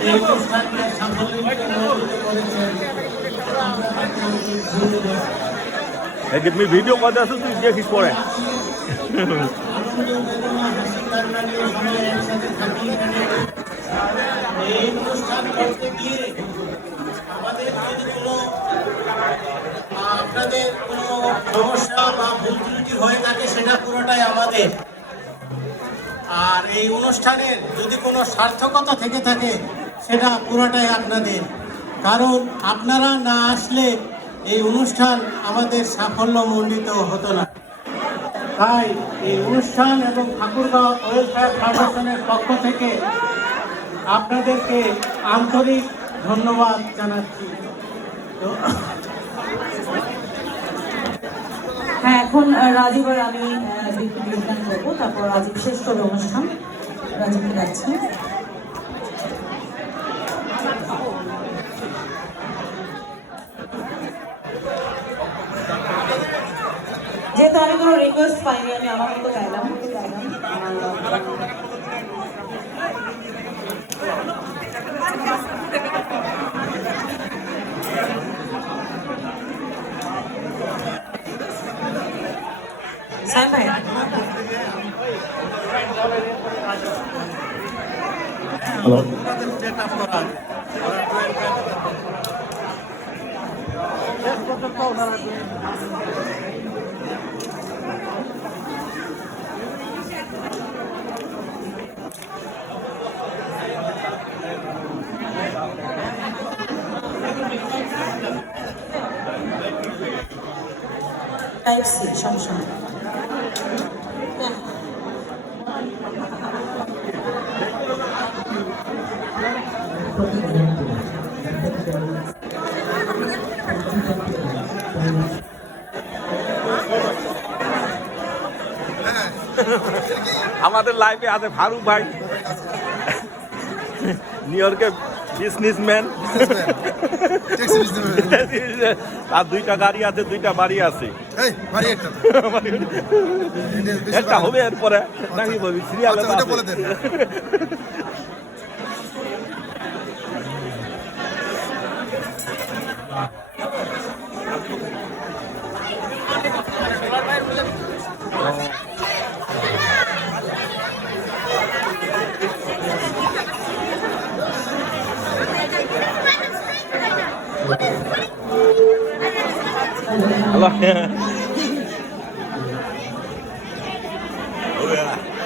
এই অনুষ্ঠানকে সাফল্যমণ্ডিত করেছেন। তুমি ভিডিও করতে আসো, তুই দেখিস পরে। এই অনুষ্ঠান করতে গিয়ে আমাদের যদি কোনো আপনাদের কোনো সমস্যা বা ভুল ত্রুটি হয়ে থাকে সেটা পুরোটাই আমাদের। আর এই অনুষ্ঠানের যদি কোনো সার্থকতা থেকে থাকে সেটা পুরোটাই আপনাদের, কারণ আপনারা না আসলে এই অনুষ্ঠান আমাদের সাফল্যমণ্ডিত হতো না। তাই এই অনুষ্ঠান এবং ঠাকুরগাঁও ওয়েলফেয়ার ফাউন্ডেশনের পক্ষ থেকে আপনাদেরকে আন্তরিক ধন্যবাদ জানাচ্ছি। তো হ্যাঁ, এখন রাজীব আর আমি বিজ্ঞান করবো, তারপর রাজীব শেষ করবে অনুষ্ঠান। রাজীব যাচ্ছে। যেহেতু আমি কোনো রিকোয়েস্ট পাইনি, আমি আমার মতো গাইলাম। হ্যালো, টাইপ সি সমস্যা। আমাদের লাইফে আছে ফারুক ভাই, নিউ ইয়র্কে বিজনেসম্যান। তার দুইটা গাড়ি আছে, দুইটা বাড়ি আছে। একটা হবে এরপরে নাকি বলবি সিরিয়ালে। Allah.